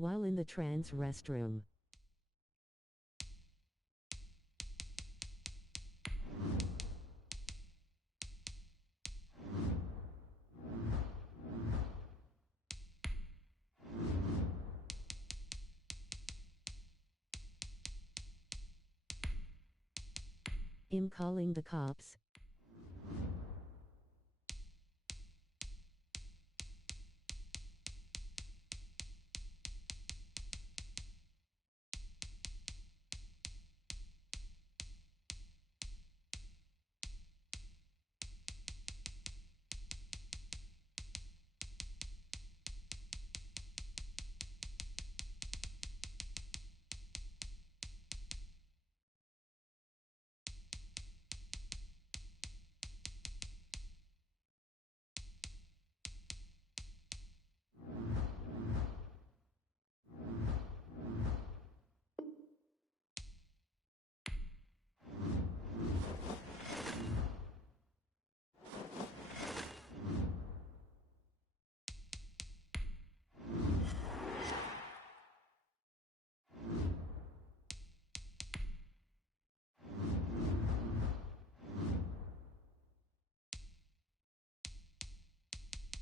while in the trans restroom. I'm calling the cops.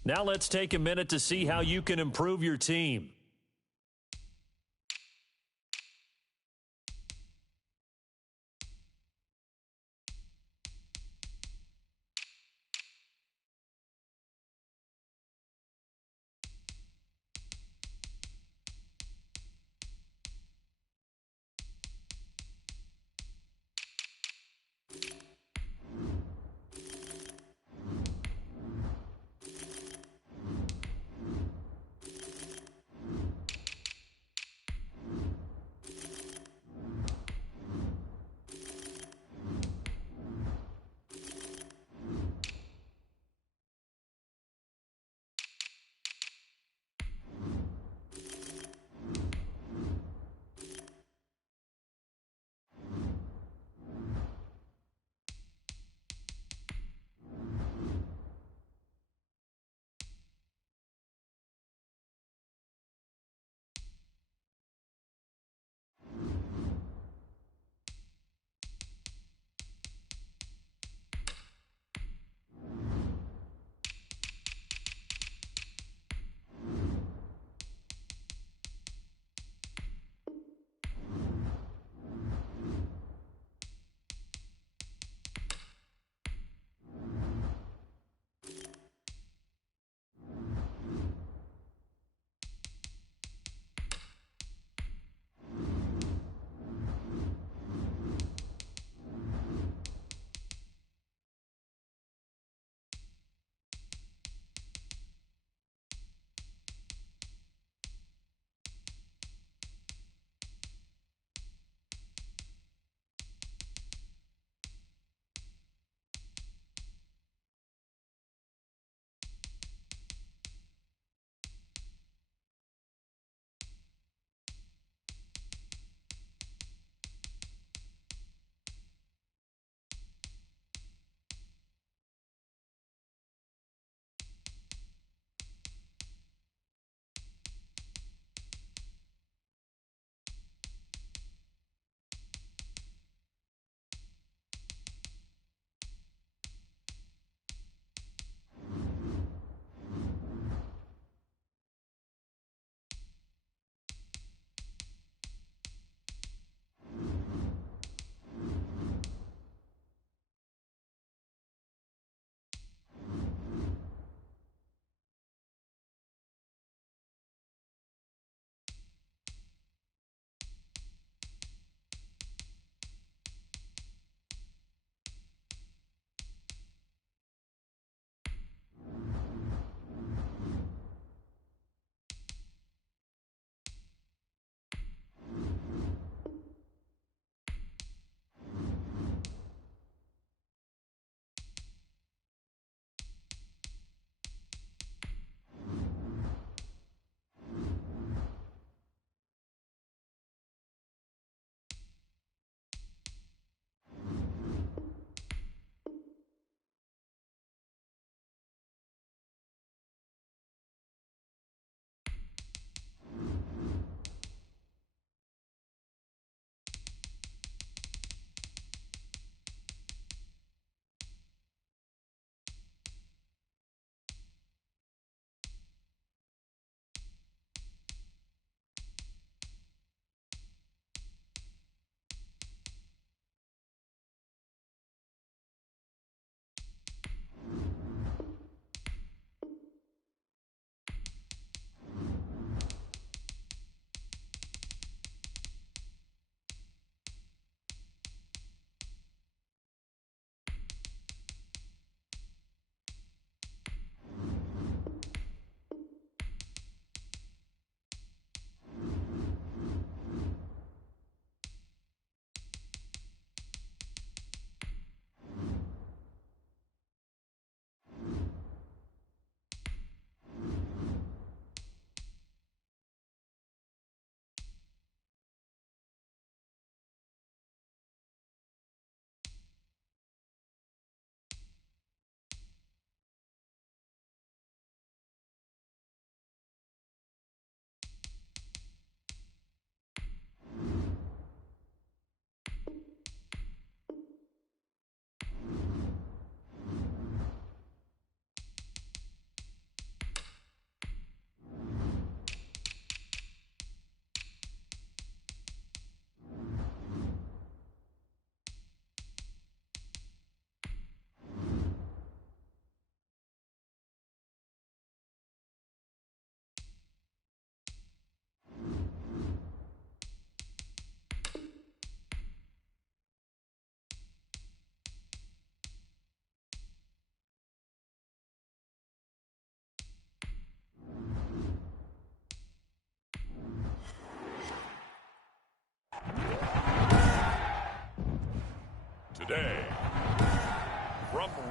Now let's take a minute to see how you can improve your team.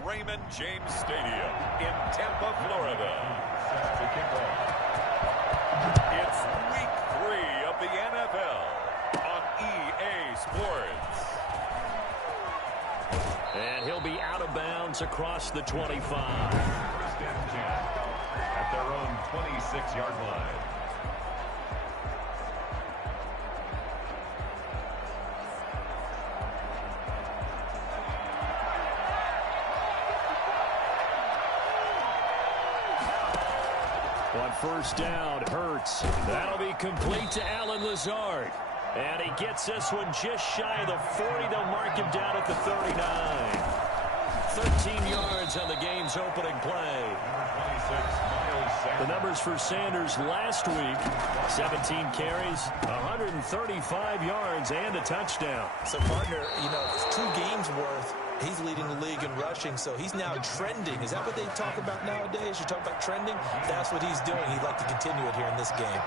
Raymond James Stadium in Tampa, Florida. It's week 3 of the NFL on EA Sports. And he'll be out of bounds across the 25. First and 10 at their own 26-yard line. On first down, Hurts. That'll be complete to Allen Lazard. And he gets this one just shy of the 40. They'll mark him down at the 39. 13 yards on the game's opening play. The numbers for Sanders last week: 17 carries, 135 yards, and a touchdown. So, partner, it's 2 games worth. He's leading the league in rushing, so he's now trending. Is that what they talk about nowadays? You talk about trending? That's what he's doing. He'd like to continue it here in this game.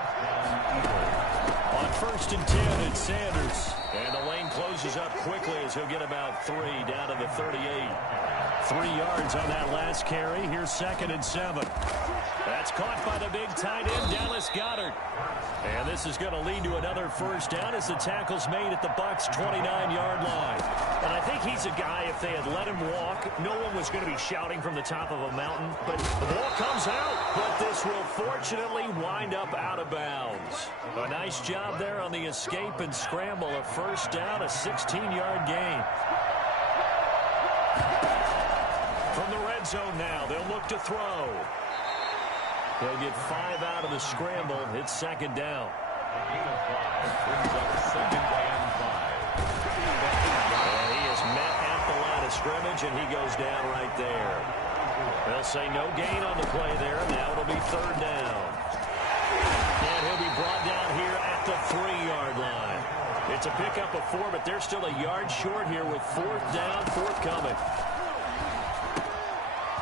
On first and 10, it's Sanders. And the lane closes up quickly as he'll get about 3 down to the 38. 3 yards on that last carry. Here's second and 7. That's caught by the big tight end, Dallas Goedert. And this is going to lead to another first down as the tackle's made at the Bucs' 29-yard line. And I think he's a guy, if they had let him walk, no one was going to be shouting from the top of a mountain. But the ball comes out. But this will fortunately wind up out of bounds. A nice job there on the escape and scramble. A first down, a 16-yard gain. From the red zone now, they'll look to throw. They'll get 5 out of the scramble. It's second down. Gain of 5 brings up second and 5. And he is met at the line of scrimmage, and he goes down right there. They'll say no gain on the play there. Now it'll be third down. And he'll be brought down here at the 3-yard line. It's a pickup of 4, but they're still a yard short here with fourth down, forthcoming.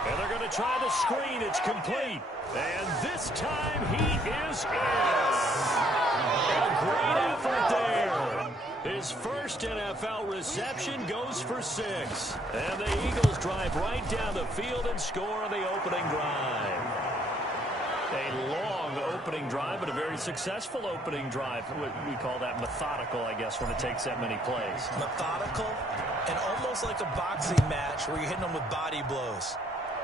And they're going to try the screen. It's complete. And this time he is in. A great effort there. His first NFL reception goes for 6. And the Eagles drive right down the field and score on the opening drive. A long opening drive, but a very successful opening drive. We call that methodical, I guess, when it takes that many plays. Methodical and almost like a boxing match where you're hitting them with body blows.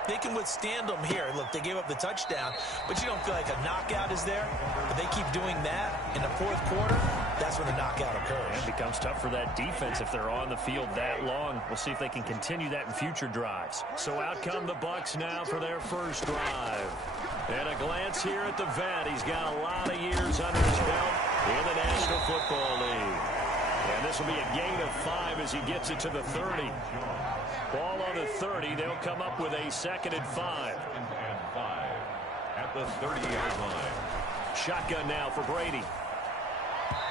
They can withstand them here. Look, they gave up the touchdown, but you don't feel like a knockout is there. But they keep doing that in the fourth quarter. That's when the knockout occurs. It becomes tough for that defense if they're on the field that long. We'll see if they can continue that in future drives. So out come the Bucs now for their first drive. And a glance here at the vet. He's got a lot of years under his belt in the National Football League. And this will be a gain of 5 as he gets it to the 30. Ball on the 30. They'll come up with a second and 5. And 5 at the 30-yard line. Shotgun now for Brady.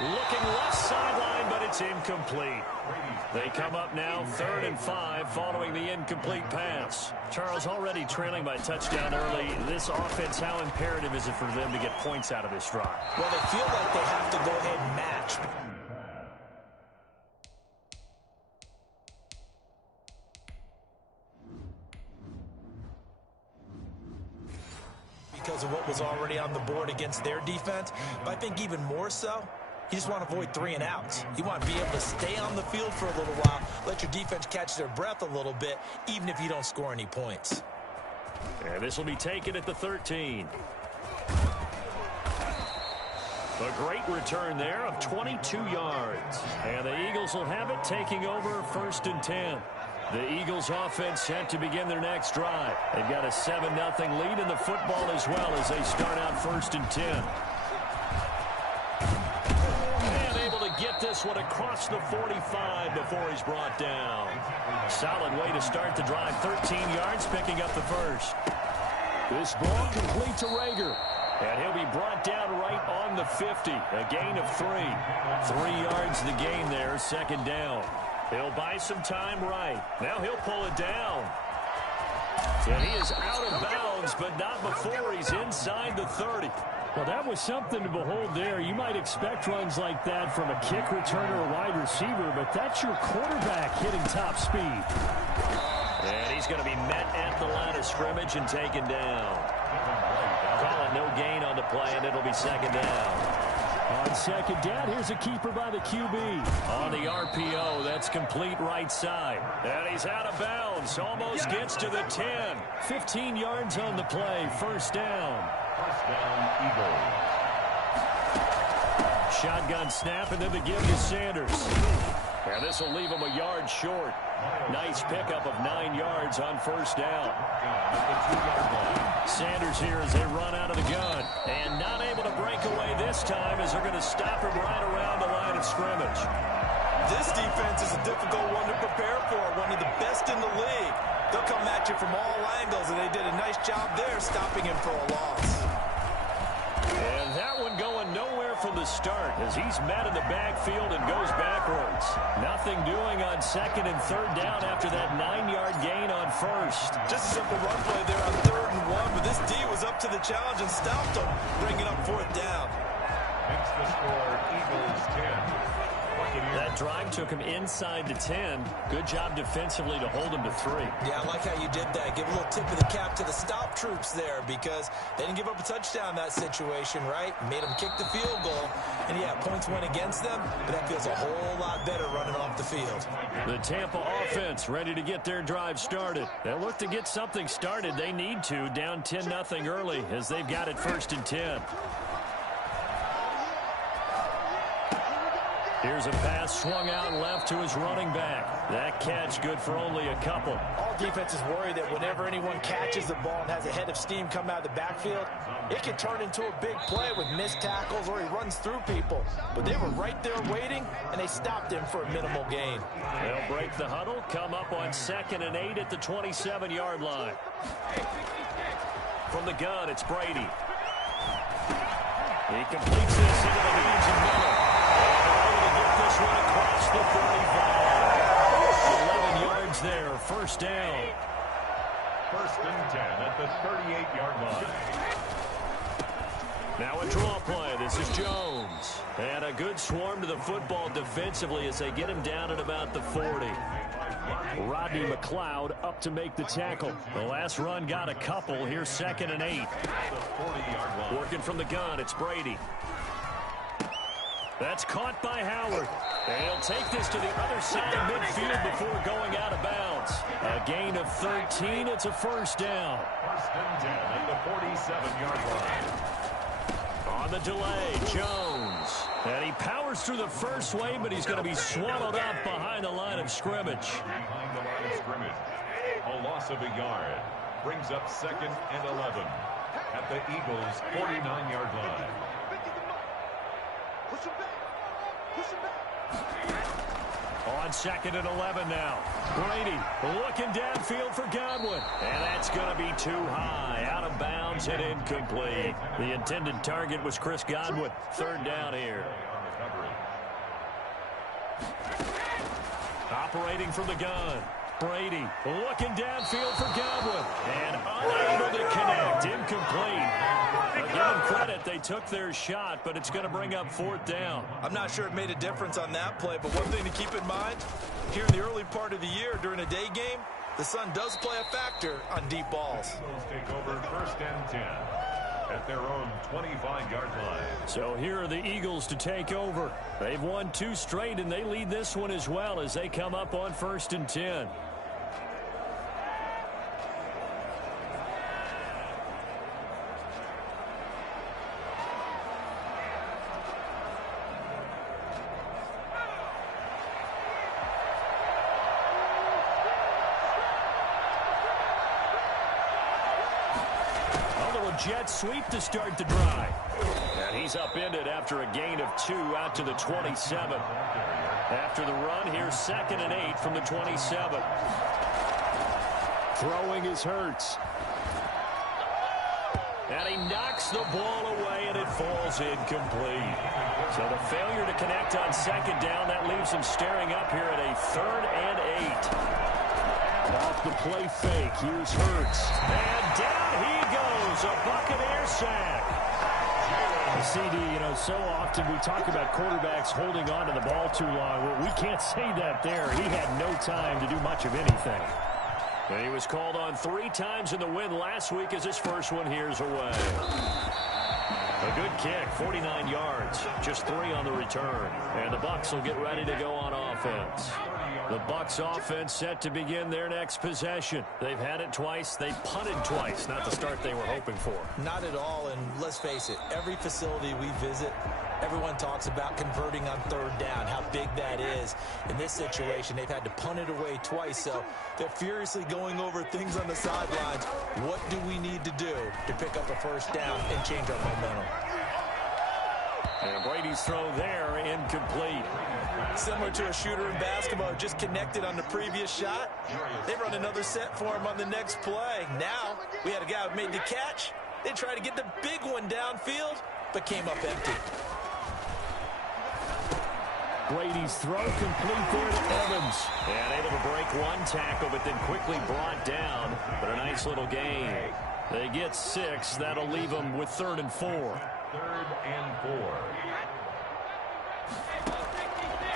Looking left sideline, but it's incomplete. They come up now third and 5 following the incomplete pass. Charles, already trailing by touchdown early. This offense, how imperative is it for them to get points out of this drive? Well, they feel like they have to go ahead and match. Because of what was already on the board against their defense. But I think even more so, you just want to avoid 3 and outs. You want to be able to stay on the field for a little while, let your defense catch their breath a little bit, even if you don't score any points. And this will be taken at the 13. A great return there of 22 yards. And the Eagles will have it, taking over first and 10. The Eagles offense set to begin their next drive. They've got a 7-0 lead in the football as well as they start out first and 10. And able to get this one across the 45 before he's brought down. Solid way to start the drive. 13 yards, picking up the first. This ball complete to Rager. And he'll be brought down right on the 50. A gain of 3. 3 yards the gain there, second down. He'll buy some time right. Now he'll pull it down. And he is out of bounds, but not before he's inside the 30. Well, that was something to behold there. You might expect runs like that from a kick returner or wide receiver, but that's your quarterback hitting top speed. And he's going to be met at the line of scrimmage and taken down. Call it no gain on the play, and it'll be second down. On second down, here's a keeper by the QB. On the RPO, that's complete right side. And he's out of bounds. Almost gets to the 10. 15 yards on the play. First down. First down, Eagles. Shotgun snap, and then the give to Sanders. And this will leave him a yard short. Nice pickup of 9 yards on first down. Sanders here as they run out of the gun. And not able to break away this time as they're going to stop him right around the line of scrimmage. This defense is a difficult one to prepare for, one of the best in the league. They'll come at you from all angles, and they did a nice job there stopping him for a loss. And that one going nowhere from the start as he's met in the backfield and goes backwards. Nothing doing on second and third down after that 9-yard gain on first. Just a simple run play there on 3rd and 1, but this D was up to the challenge and stopped him, bringing up 4th down. Makes the score Eagles 10. That drive took him inside the 10. Good job defensively to hold him to 3. Yeah, I like how you did that. Give a little tip of the cap to the stop troops there because they didn't give up a touchdown in that situation, right? Made them kick the field goal. And, yeah, points went against them, but that feels a whole lot better running off the field. The Tampa offense ready to get their drive started. They'll look to get something started. They need to, down 10-0 early as they've got it 1st and 10. Here's a pass swung out left to his running back. That catch good for only a couple. All defenses worry that whenever anyone catches the ball and has a head of steam come out of the backfield, it can turn into a big play with missed tackles or he runs through people. But they were right there waiting, and they stopped him for a minimal gain. They'll break the huddle, come up on 2nd and 8 at the 27-yard line. From the gun, it's Brady. He completes this into the hands of Miller. This one across the 45. 11 yards there, 1st down. 1st and 10 at the 38-yard line. Now a draw play. This is Jones. And a good swarm to the football defensively as they get him down at about the 40. Rodney McLeod up to make the tackle. The last run got a couple. Here's 2nd and 8. Working from the gun, it's Brady. That's caught by Howard. And he'll take this to the other side of midfield before going out of bounds. A gain of 13. It's a 1st down. 1st and 10 at the 47-yard line. On the delay, Jones. And he powers through the first wave, but he's going to be swallowed up behind the line of scrimmage. Behind the line of scrimmage. A loss of a yard. Brings up 2nd and 11 at the Eagles' 49-yard line. On 2nd and 11 now. Brady looking downfield for Godwin. And that's going to be too high. Out of bounds and incomplete. The intended target was Chris Godwin. 3rd down here. Operating from the gun. Brady looking downfield for Godwin. And unable to connect. Incomplete. Give them credit. They took their shot, but it's going to bring up 4th down. I'm not sure it made a difference on that play, but one thing to keep in mind, here in the early part of the year during a day game, the sun does play a factor on deep balls. Take over 1st and 10 at their own 25-yard line. So here are the Eagles to take over. They've won 2 straight, and they lead this one as well as they come up on 1st and 10. Jet sweep to start the drive. And he's upended after a gain of 2 out to the 27. After the run, here's 2nd and 8 from the 27. Throwing is Hurts. And he knocks the ball away, and it falls incomplete. So the failure to connect on 2nd down, that leaves him staring up here at a 3rd and 8. Off the play fake, here's Hurts. And down he goes, a Buccaneer sack. CD, so often we talk about quarterbacks holding on to the ball too long. Well, we can't say that there. He had no time to do much of anything. And he was called on 3 times in the win last week as his first one here's away. A good kick, 49 yards, just 3 on the return. And the Bucs will get ready to go on offense. The Bucs offense set to begin their next possession. They've had it twice. They punted twice. Not the start they were hoping for. Not at all, and let's face it, every facility we visit, everyone talks about converting on 3rd down, how big that is. In this situation, they've had to punt it away twice, so they're furiously going over things on the sidelines. What do we need to do to pick up a 1st down and change our momentum? And Brady's throw there, incomplete. Similar to a shooter in basketball, just connected on the previous shot. They run another set for him on the next play. Now, we had a guy who made the catch. They tried to get the big one downfield, but came up empty. Brady's throw complete there to Evans. And able to break one tackle, but then quickly brought down. But a nice little gain. They get 6. That'll leave them with 3rd and 4. 3rd and 4.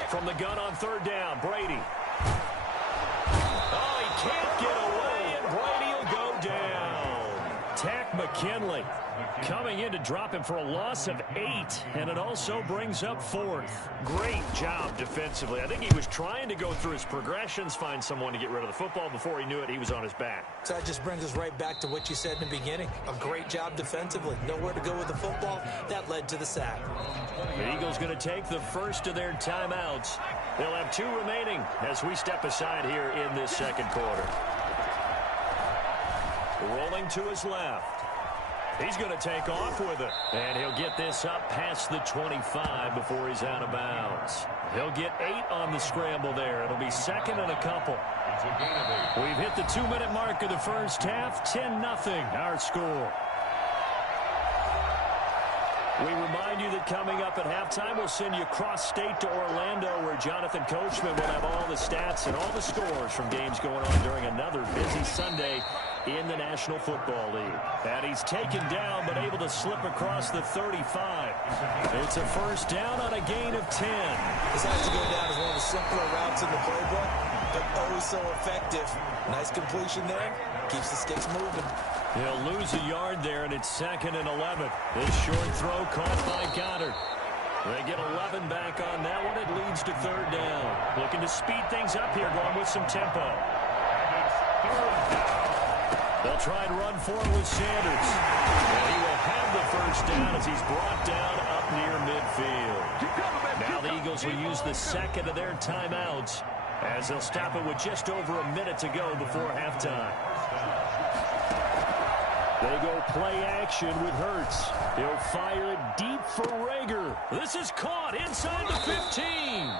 From the gun on 3rd down, Brady. Oh, he can't get away, and Brady will go down. Tack McKinley coming in to drop him for a loss of 8, and it also brings up 4th. Great job defensively. I think he was trying to go through his progressions, find someone to get rid of the football. Before he knew it, he was on his back. So that just brings us right back to what you said in the beginning. A great job defensively. Nowhere to go with the football. That led to the sack. The Eagles going to take the first of their timeouts. They'll have 2 remaining as we step aside here in this 2nd quarter. Rolling to his left. He's going to take off with it. And he'll get this up past the 25 before he's out of bounds. He'll get 8 on the scramble there. It'll be 2nd and a couple. We've hit the 2-minute mark of the first half. 10-0 our score. We remind you that coming up at halftime, we'll send you cross-state to Orlando, where Jonathan Coachman will have all the stats and all the scores from games going on during another busy Sunday in the National Football League. And he's taken down, but able to slip across the 35. It's a 1st down on a gain of 10. This has to go down as one of the simpler routes in the playbook, but oh so effective. Nice completion there. Keeps the sticks moving. He'll lose a yard there, and it's 2nd and 11. This short throw caught by Goddard. They get 11 back on that one. It leads to 3rd down. Looking to speed things up here, going with some tempo. They'll try and run for it with Sanders. And he will have the 1st down as he's brought down up near midfield. Now the Eagles will use the 2nd of their timeouts as they'll stop it with just over a minute to go before halftime. They go play action with Hurts. He'll fire it deep for Rager. This is caught inside the 15.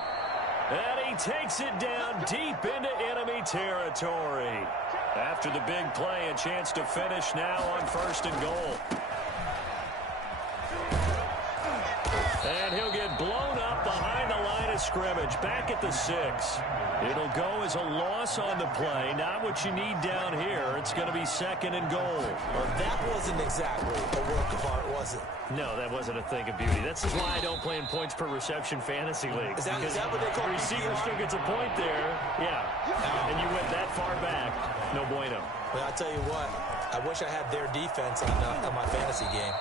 And he takes it down deep into enemy territory. After the big play, a chance to finish now on 1st and goal. And he'll get blown up behind the line of scrimmage, back at the 6. It'll go as a loss on the play. Not what you need down here. It's going to be 2nd and goal. Well, that wasn't exactly a work of art, was it? No, that wasn't a thing of beauty. That's just why I don't play in points per reception fantasy leagues. Is that what they call the receiver still gets a point there. Yeah. And you went that far back. No bueno. Well, I'll tell you what. I wish I had their defense on my fantasy game.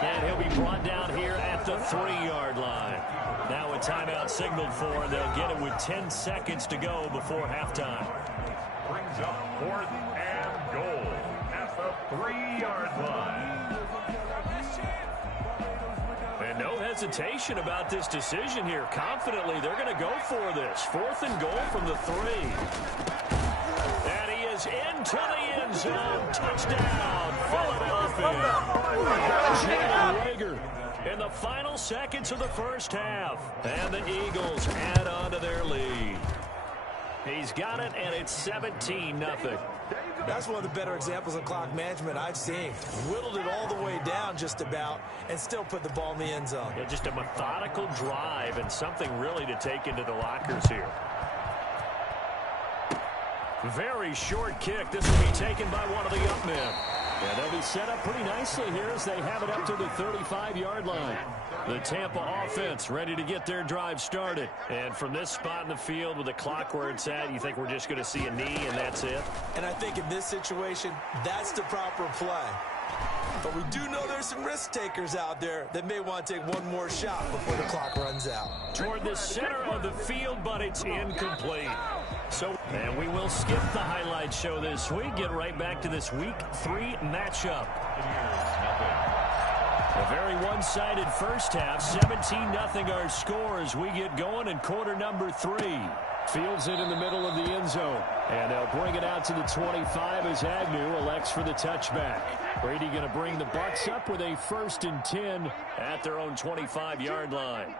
And he'll be brought down here at the 3-yard line. Now a timeout signaled for, and they'll get it with 10 seconds to go before halftime. Brings up 4th and goal at the 3-yard line. And no hesitation about this decision here. Confidently, they're going to go for this. 4th and goal from the 3. And he is into the end zone. Touchdown, Philadelphia. Jalen Rager in the final seconds of the first half. And the Eagles add on to their lead. He's got it, and it's 17-0. That's one of the better examples of clock management I've seen. Whittled it all the way down just about and still put the ball in the end zone. Yeah, just a methodical drive and something really to take into the lockers here. Very short kick. This will be taken by one of the up men. And they'll be set up pretty nicely here as they have it up to the 35-yard line. The Tampa offense ready to get their drive started. And from this spot in the field with the clock where it's at, you think we're just going to see a knee and that's it? And I think in this situation, that's the proper play. But we do know there's some risk takers out there that may want to take one more shot before the clock runs out. Toward the center of the field, but it's incomplete. And we will skip the highlight show this week. Get right back to this Week 3 matchup. A very one-sided first half. 17-0 our score as we get going in quarter number 3. Fields it in the middle of the end zone. And they'll bring it out to the 25 as Agnew elects for the touchback. Brady going to bring the Bucs up with a 1st and 10 at their own 25-yard line.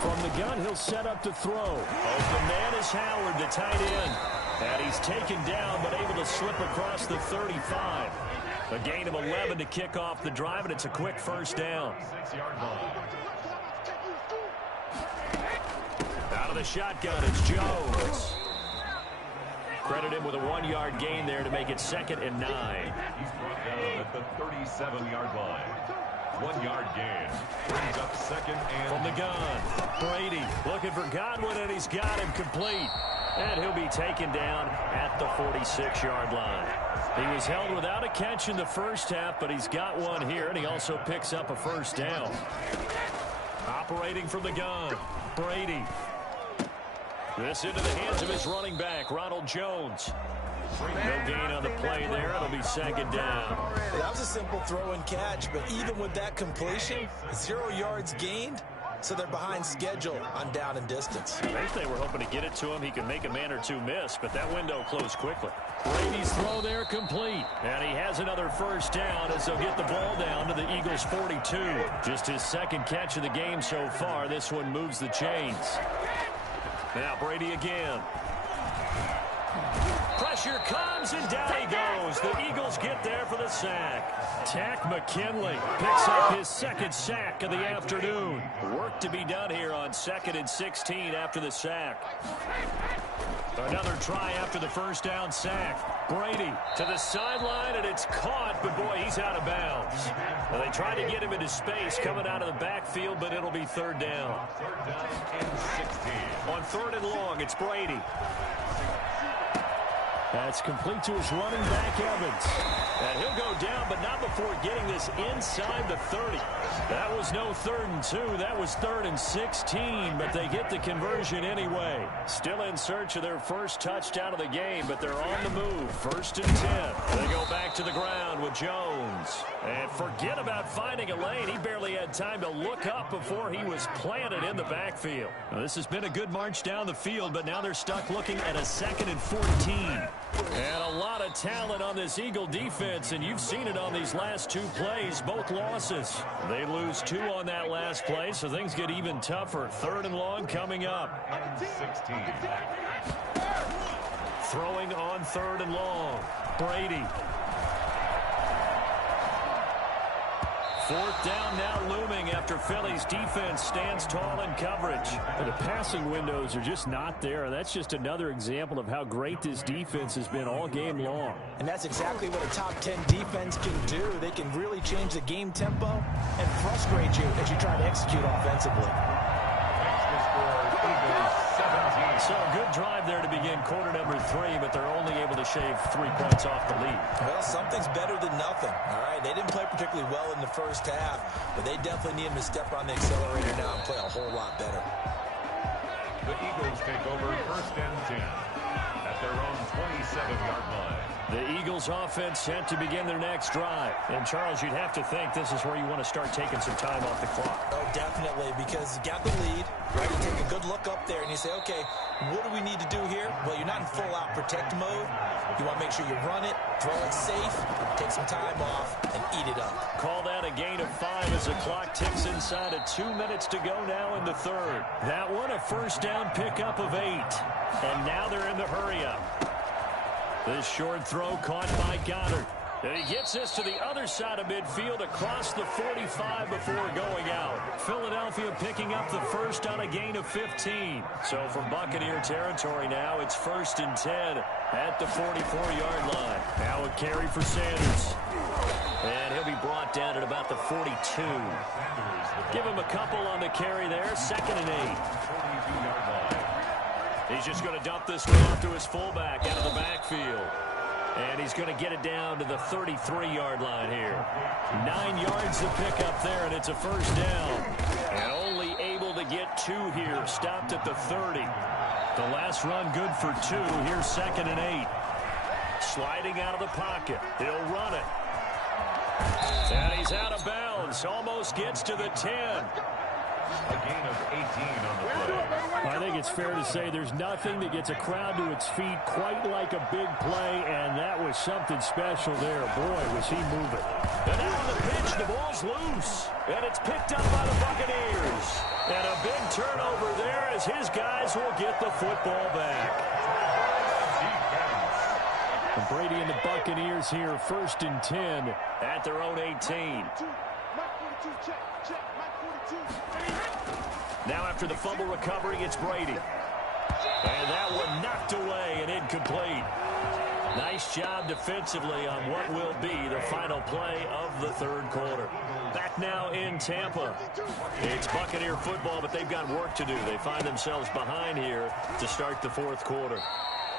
From the gun, he'll set up to throw. Open man is Howard, the tight end. And he's taken down, but able to slip across the 35. A gain of 11 to kick off the drive, and it's a quick first down. Out of the shotgun, it's Jones. Credit him with a 1-yard gain there to make it 2nd and 9. He's brought down at the 37-yard line. 1-yard gain. Brings up 2nd and... From the gun, Brady looking for Godwin, and he's got him complete. And he'll be taken down at the 46-yard line. He was held without a catch in the first half, but he's got one here, and he also picks up a first down. Operating from the gun, Brady. This into the hands of his running back, Ronald Jones. No gain on the play there. It'll be 2nd down. That was a simple throw and catch, but even with that completion, 0 yards gained, so they're behind schedule on down and distance. I think they were hoping to get it to him. He could make a man or two miss, but that window closed quickly. Brady's throw there complete. And he has another first down as they'll get the ball down to the Eagles' 42. Just his 2nd catch of the game so far. This one moves the chains. Now Brady again. Pressure comes, and down he goes. The Eagles get there for the sack. Takk McKinley picks up his 2nd sack of the afternoon. Work to be done here on 2nd and 16 after the sack. Another try after the first down sack. Brady to the sideline, and it's caught, but boy, he's out of bounds. Well, they tried to get him into space coming out of the backfield, but it'll be 3rd down. 3rd down and 16. On 3rd and long, it's Brady. That's complete to his running back, Evans. And he'll go down, but not before getting this inside the 30. That was no 3rd and 2. That was 3rd and 16, but they get the conversion anyway. Still in search of their first touchdown of the game, but they're on the move. 1st and 10. They go back to the ground with Jones. And forget about finding a lane. He barely had time to look up before he was planted in the backfield. Now, this has been a good march down the field, but now they're stuck looking at a 2nd and 14. And a lot of talent on this Eagle defense, and you've seen it on these last 2 plays, both losses. They lose 2 on that last play, so things get even tougher. 3rd and long coming up. 16. Throwing on 3rd and long. Brady. 4th down now looming after Philly's defense stands tall in coverage. The passing windows are just not there. That's just another example of how great this defense has been all game long. And that's exactly what a top 10 defense can do. They can really change the game tempo and frustrate you as you try to execute offensively. So a good drive there to begin quarter number 3, but they're only able to shave 3 points off the lead. Well, something's better than nothing. All right, they didn't play particularly well in the first half, but they definitely need him to step on the accelerator now and play a whole lot better. The Eagles take over 1st and 10 at their own 27-yard line. The Eagles offense set to begin their next drive. And, Charles, you'd have to think this is where you want to start taking some time off the clock. Oh, definitely, because you got the lead, right? You take a good look up there and you say, okay, what do we need to do here? Well, you're not in full-out protect mode. You want to make sure you run it, throw it safe, take some time off, and eat it up. Call that a gain of 5 as the clock ticks inside of 2 minutes to go now in the 3rd. That one a first down pickup of 8. And now they're in the hurry-up. This short throw caught by Goddard. And he gets this to the other side of midfield across the 45 before going out. Philadelphia picking up the first on a gain of 15. So from Buccaneer territory now, it's 1st and 10 at the 44-yard line. Now a carry for Sanders. And he'll be brought down at about the 42. Give him a couple on the carry there. 2nd and 8. He's just going to dump this one off to his fullback out of the backfield. And he's going to get it down to the 33-yard line here. 9 yards to pick up there, and it's a first down. And only able to get 2 here. Stopped at the 30. The last run good for 2. Here's 2nd and 8. Sliding out of the pocket. He'll run it. And he's out of bounds. Almost gets to the 10. A gain of 18 on the play. I think it's fair to say there's nothing that gets a crowd to its feet quite like a big play, and that was something special there. Boy, was he moving. And now on the pitch, the ball's loose, and it's picked up by the Buccaneers. And a big turnover there as his guys will get the football back. And Brady and the Buccaneers here, 1st and 10 at their own 18. Now after the fumble recovery, it's Brady. And that one knocked away and incomplete. Nice job defensively on what will be the final play of the 3rd quarter. Back now in Tampa. It's Buccaneer football, but they've got work to do. They find themselves behind here to start the 4th quarter.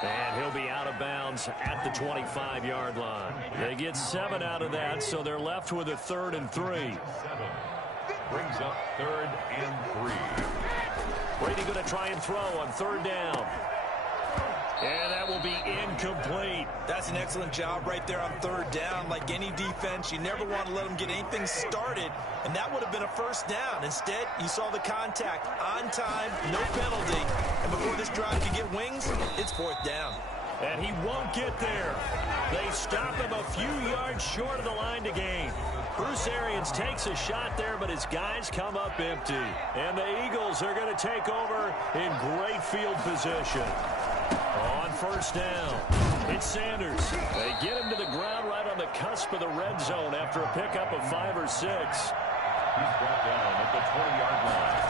And he'll be out of bounds at the 25-yard line. They get 7 out of that, so they're left with a 3rd and 3. Brings up 3rd and 3. Brady going to try and throw on 3rd down. And that will be incomplete. That's an excellent job right there on 3rd down. Like any defense, you never want to let them get anything started, and that would have been a first down. Instead, you saw the contact on time, no penalty, and before this drive could get wings, it's 4th down. And he won't get there. They stop him a few yards short of the line to gain. Bruce Arians takes a shot there, but his guys come up empty. And the Eagles are going to take over in great field position. On 1st down, it's Sanders. They get him to the ground right on the cusp of the red zone after a pickup of 5 or 6. He's brought down at the 20-yard line.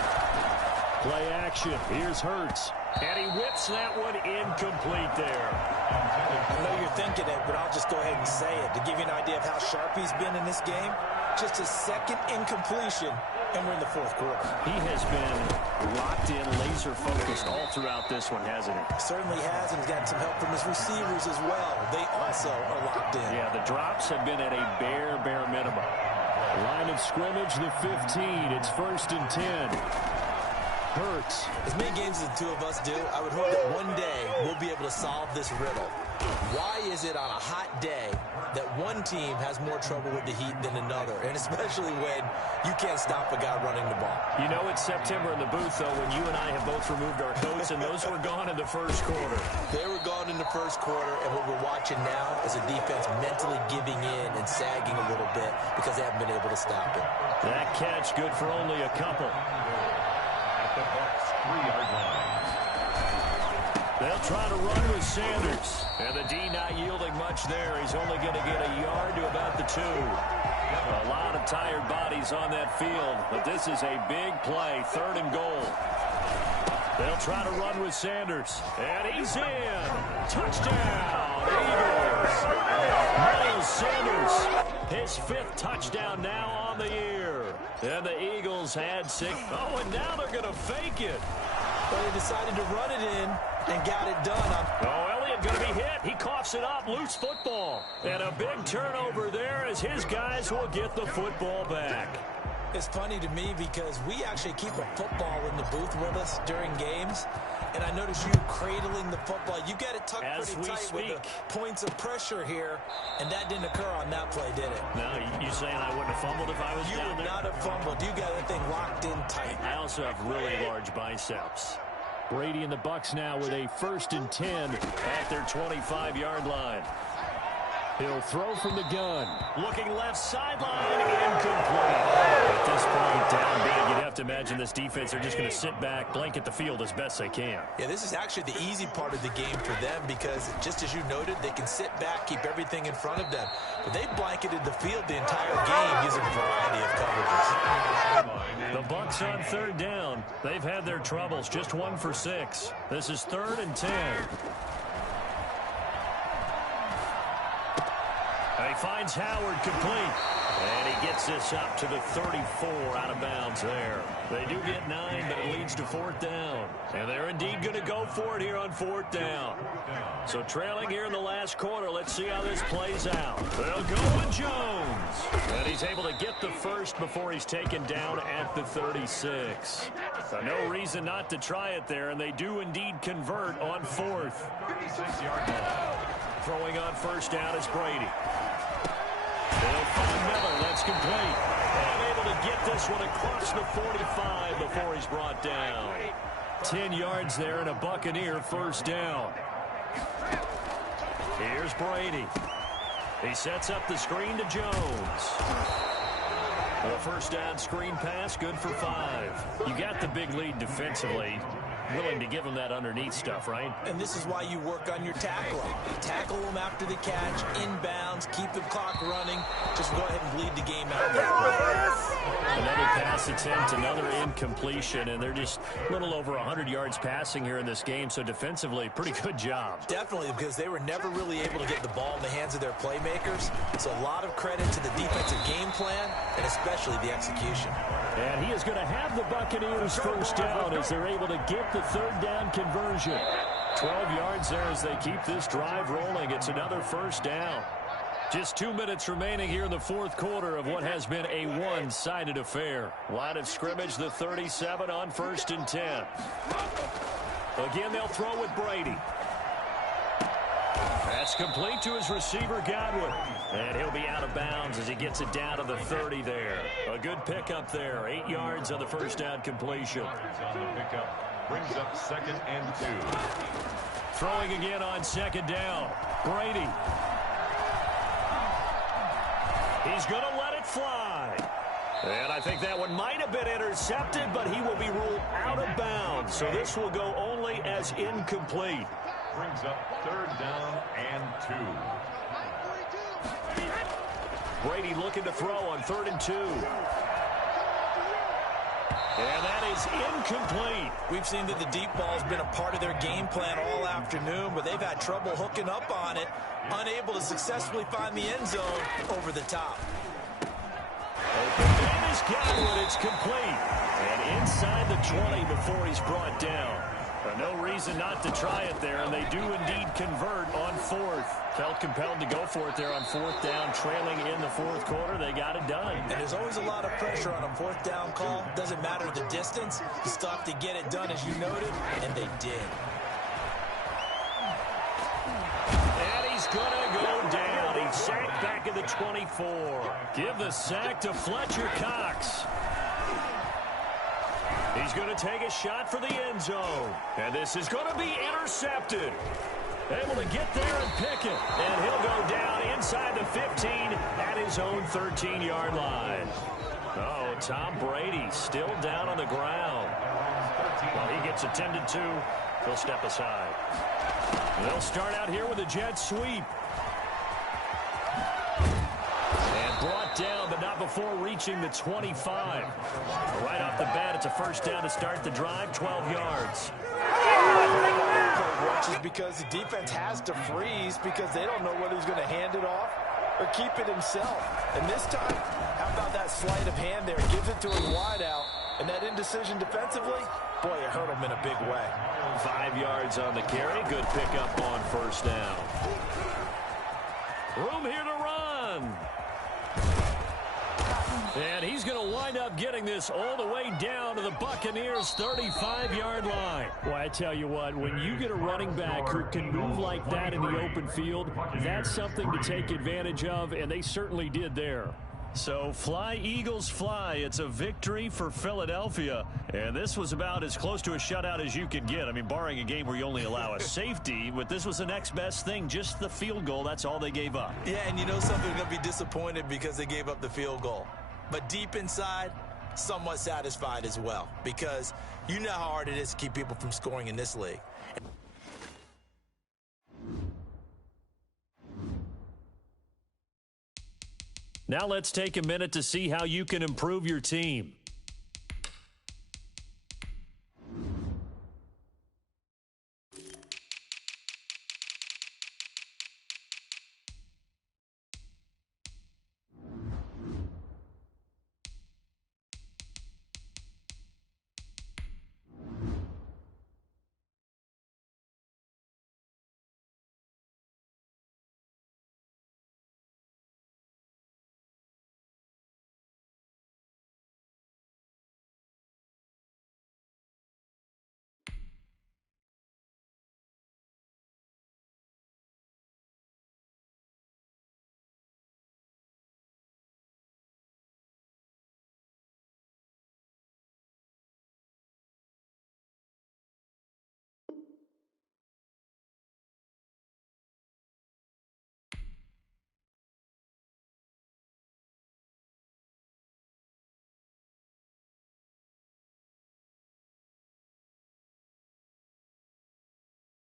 Play action. Here's Hurts. And he whips that one incomplete there. I know you're thinking it, but I'll just go ahead and say it. To give you an idea of how sharp he's been in this game, just his 2nd incompletion, and we're in the 4th quarter. He has been locked in, laser-focused all throughout this one, hasn't he? Certainly has, and he's gotten some help from his receivers as well. They also are locked in. Yeah, the drops have been at a bare minimum. Line of scrimmage, the 15. It's 1st and 10. Hurts. As many games as the two of us do, I would hope that one day we'll be able to solve this riddle. Why is it on a hot day that one team has more trouble with the heat than another? And especially when you can't stop a guy running the ball. You know it's September in the booth, though, when you and I have both removed our coats, and those were gone in the 1st quarter. They were gone in the 1st quarter, and what we're watching now is a defense mentally giving in and sagging a little bit because they haven't been able to stop it. That catch good for only a couple. The Bucs 3-yard line. They'll try to run with Sanders. And the D not yielding much there. He's only going to get a yard to about the 2. A lot of tired bodies on that field, but this is a big play, 3rd and goal. They'll try to run with Sanders. And he's in. Touchdown, Eagles. Miles Sanders, his 5th touchdown now on the year. And the Eagles had 6. Oh, and now they're going to fake it. But they decided to run it in and got it done. Oh, Elliott going to be hit. He coughs it up. Loose football. And a big turnover there as his guys will get the football back. It's funny to me because we actually keep a football in the booth with us during games. And I notice you cradling the football. You got it tucked pretty tight with the points of pressure here. And that didn't occur on that play, did it? No, you saying I wouldn't have fumbled if I was down there? You would not have fumbled. You got that thing locked in tight. I also have really large biceps. Brady and the Bucs now with a 1st and 10 at their 25-yard line. He'll throw from the gun. Looking left sideline, incomplete. At this point, down big, you'd have to imagine imagine this defense, they're just going to sit back, blanket the field as best they can. Yeah, this is actually the easy part of the game for them because, just as you noted, they can sit back, keep everything in front of them. But they blanketed the field the entire game using a variety of coverages. The Bucs on third down. They've had their troubles, just 1 for 6. This is 3rd and 10. He finds Howard complete. And he gets this up to the 34 out of bounds there. They do get 9, but it leads to 4th down. And they're indeed going to go for it here on 4th down. So trailing here in the last quarter, let's see how this plays out. They'll go with Jones. And he's able to get the first before he's taken down at the 36. So no reason not to try it there, and they do indeed convert on 4th. Throwing on first down is Brady. They'll find Miller. That's complete. And able to get this one across the 45 before he's brought down. 10 yards there and a Buccaneer first down. Here's Brady. He sets up the screen to Jones. A first down screen pass, good for 5. You got the big lead defensively. Willing to give them that underneath stuff, right? And this is why you work on your tackling. Tackle them after the catch, inbounds, keep the clock running. Just go ahead and bleed the game out there. Another pass attempt, another incompletion, and they're just a little over 100 yards passing here in this game, so defensively, pretty good job. Definitely, because they were never really able to get the ball in the hands of their playmakers. So a lot of credit to the defensive game plan, and especially the execution. And he is going to have the Buccaneers first down as they're able to get the third down conversion. 12 yards there as they keep this drive rolling. It's another first down. Just 2 minutes remaining here in the fourth quarter of what has been a one-sided affair. Line of scrimmage, the 37 on 1st and 10. Again, they'll throw with Brady. That's complete to his receiver, Godwin. And he'll be out of bounds as he gets it down to the 30 there. A good pickup there. 8 yards on the first down completion. On the pickup brings up 2nd and 2. Throwing again on 2nd down. Brady. He's going to let it fly. And I think that one might have been intercepted, but he will be ruled out of bounds. So this will go only as incomplete. Brings up 3rd down and 2. Brady looking to throw on 3rd and 2. And that is incomplete. We've seen that the deep ball's been a part of their game plan all afternoon, but they've had trouble hooking up on it, unable to successfully find the end zone over the top. And is Godwin. It's complete. And inside the 20 before he's brought down. No reason not to try it there, and they do indeed convert on 4th. Felt compelled to go for it there on 4th down, trailing in the fourth quarter. They got it done. And there's always a lot of pressure on a 4th down call. Doesn't matter the distance. You still have to get it done, as you noted, and they did. And he's going to go down. He's sacked back at the 24. Give the sack to Fletcher Cox. He's going to take a shot for the end zone. And this is going to be intercepted. Able to get there and pick it. And he'll go down inside the 15 at his own 13-yard line. Oh, Tom Brady still down on the ground. While he gets attended to, he'll step aside. They'll start out here with a jet sweep. Brought down, but not before reaching the 25. Right off the bat, it's a first down to start the drive, 12 yards. Just because the defense has to freeze because they don't know whether he's going to hand it off or keep it himself. And this time, how about that sleight of hand there? Gives it to his wideout, and that indecision defensively, boy, it hurt him in a big way. 5 yards on the carry. Good pickup on first down. Room here to run. And he's going to wind up getting this all the way down to the Buccaneers' 35-yard line. Well, I tell you what, when you get a running back who can move like that in the open field, that's something to take advantage of, and they certainly did there. So fly, Eagles, fly. It's a victory for Philadelphia. And this was about as close to a shutout as you could get. I mean, barring a game where you only allow a safety, but this was the next best thing, just the field goal. That's all they gave up. Yeah, and you know something, going to be disappointed because they gave up the field goal. But deep inside, somewhat satisfied as well, because you know how hard it is to keep people from scoring in this league. Now let's take a minute to see how you can improve your team.